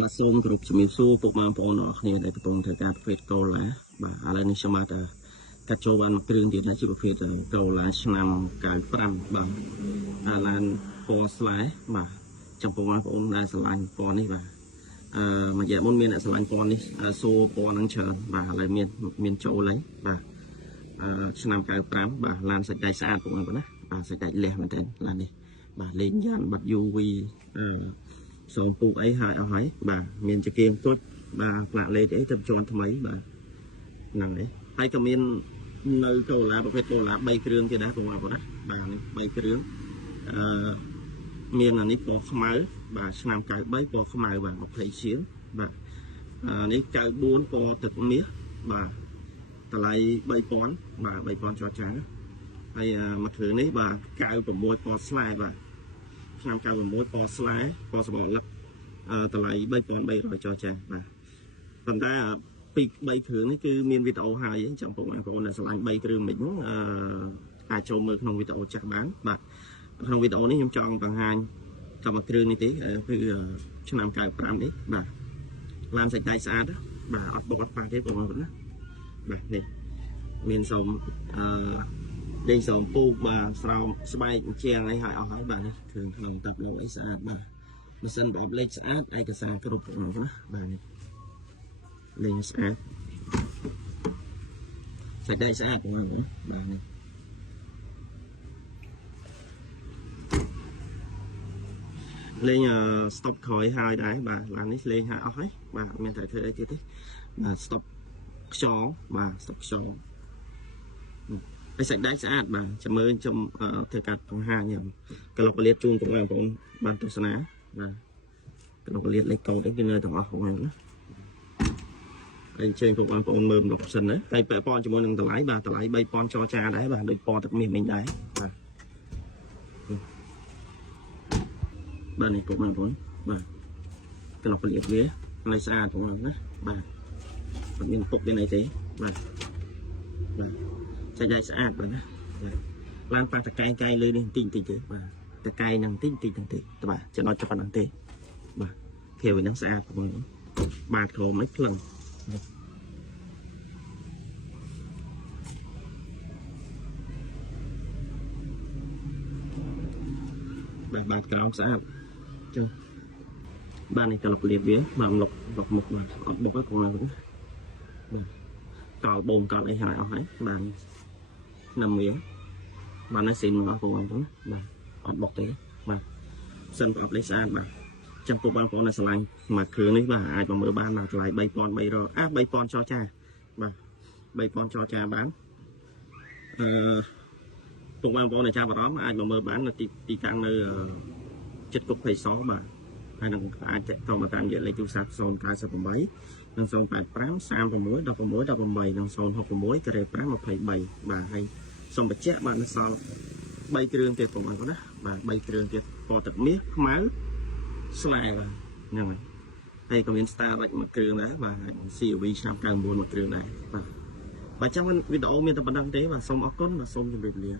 បាទសូមគោរពជំរាបសួរពុកម៉ែបងប្អូនទាំងអស់គ្នាដែលកំពុងធ្វើការប្រភេទកូឡាបាទឥឡូវនេះខ្ញុំមកកាត់ចូលបានមួយគ្រឿងទៀតណាជាប្រភេទកូឡាឆ្នាំ95បាទឡានពណ៌ស្លែបាទចំពោះបងប្អូនដែលស្រឡាញ់ពណ៌នេះបាទមួយរយៈមុនមានអ្នកស្រឡាញ់ពណ៌នេះសួរពណ៌នឹងច្រើនបាទឥឡូវមានចូលហើយបាទឆ្នាំ95បាទឡានសាច់ដៃស្អាតបងប្អូនណាបាទសាច់ដៃលះមែនទែនឡាននេះបាទលេងយ៉ានបាត់ UV សូមពូអីហើយអស់ហើយបាទមានចង្គៀងទុចបាទផ្លាកលេខអីទៅជាន់ថ្មីបាទហ្នឹងហើយហើយក៏មាននៅកូឡាប្រភេទកូឡា3គ្រឿងទៀតដែរបងប្អូនណាបាទនេះ3គ្រឿងមានអានេះពណ៌ខ្មៅបាទឆ្នាំ93ពណ៌ខ្មៅបាទ20ជាងបាទនេះ94ពណ៌ទឹកមាសបាទតម្លៃ3000បាទ3000ចរចាហើយមួយគ្រឿងនេះបាទ96ពណ៌ស្លែបាទឆ្នាំ96ពណ៌ស្លែពណ៌សម្បុរលឹកតម្លៃ3300ចរចាបាទប៉ុន្តែពី3គ្រឿងនេះគឺមានវីដេអូហើយចាំបងប្អូនដែលស្រឡាញ់3គ្រឿងមិនហ្នឹងអាចចូលមើលក្នុងវីដេអូចាស់បានបាទក្នុងវីដេអូនេះខ្ញុំចង់បង្ហាញតែមួយគ្រឿងនេះទេគឺឆ្នាំ95នេះបាទឡានសាច់ដៃស្អាតបាទអត់បុកអត់ប៉ះទេបងប្អូនណាបាទនេះមានសូមលេងសូមពូកបាទស្រោមស្បែកជាងអីហើយអស់ហើយបាទនេះគ្រឿងក្នុងតាប់ឡូអីស្អាតបាទម៉ាស៊ីនប្រអប់លេខស្អាតឯកសារគ្រប់ណាបាទនេះលេងស្អាតសាច់ដៃស្អាតបងប្អូនបាទនេះលេងស្តុបក្រោយហើយដែរបាទឡាននេះលេងហើយអស់ហើយបាទមានតែធ្វើអីទៀតទេបាទស្តុបខ្យល់បាទស្តុបខ្យល់ហើយសាច់ដៃស្អាតបាទចាំមើលខ្ញុំធ្វើការបង្ហាញក្លុកពលាតជូនបងប្អូនបានទស្សនាបាទក្លុកពលាតលេខកូដអីគឺនៅទាំងអស់ហ្នឹងណាហើយអញ្ជើញបងប្អូនមើលម្ដងសិនណាតែពាក់ព័ន្ធជាមួយនឹងតម្លៃបាទតម្លៃ3000ចរចាដែរបាទដូចពណ៌ទឹកមាសមិញដែរបាទបាទនេះបងប្អូនបាទក្លុកពលាតវាហើយស្អាតបងប្អូនណាបាទអត់មានពុកមានអីទេបាទសាច់ដៃស្អាតបាទណាឡើងប៉ះតកែងកាយលើនេះតិចតិចទេបាទតកែងហ្នឹងតិចតិចហ្នឹងទេបាទចំណុចតែប៉ុណ្្នឹងទេបាទធាវហ្នឹងស្អាតបងប្អូនបាទក្រមអីភ្លឹងបាទក្រោមស្អាតចឹងបាទនេះក្លុកលៀបវាបាទលុកមុខបាទអត់បុកទេបងប្អូនបាទកោលបូមកោលអីហើយអស់ហើយបាទnăm miếng bạn nói xin nó cùng ôngបាទអត់បុកទេបាទសិនប្រអប់លេខស្អាតបាទចាំពុកបងប្អូនដែលស្រឡាញ់មួយគ្រឿងនេះបាទអាចមកមើលបានបាទតម្លៃ3300 3000ចរចាបាទ3000ចរចាបានពុកបងប្អូនដែលចាប់អារម្មណ៍អាចមកមើលបាននៅទីតាំងនៅចិត្តគុកភ័យសបាទហើយនឹងអាចតទៅមកតាមរយៈលេខទូរស័ព្ទ098និង085 36 16 18និង066 5 23បាទហើយសូមបញ្ជាក់បាទនៅសល់3គ្រឿងទៀតបងប្អូនណាបាទ3គ្រឿងទៀតពណ៌ទឹកមាសខ្មៅស្លែបាទហ្នឹងហើយក៏មាន Star Rex មួយគ្រឿងដែរបាទ CRV ឆ្នាំ91មួយគ្រឿងដែរបាទចាំវីដេអូមានតែប៉ុណ្្នឹងទេបាទសូមអរគុណបាទសូមជម្រាបលា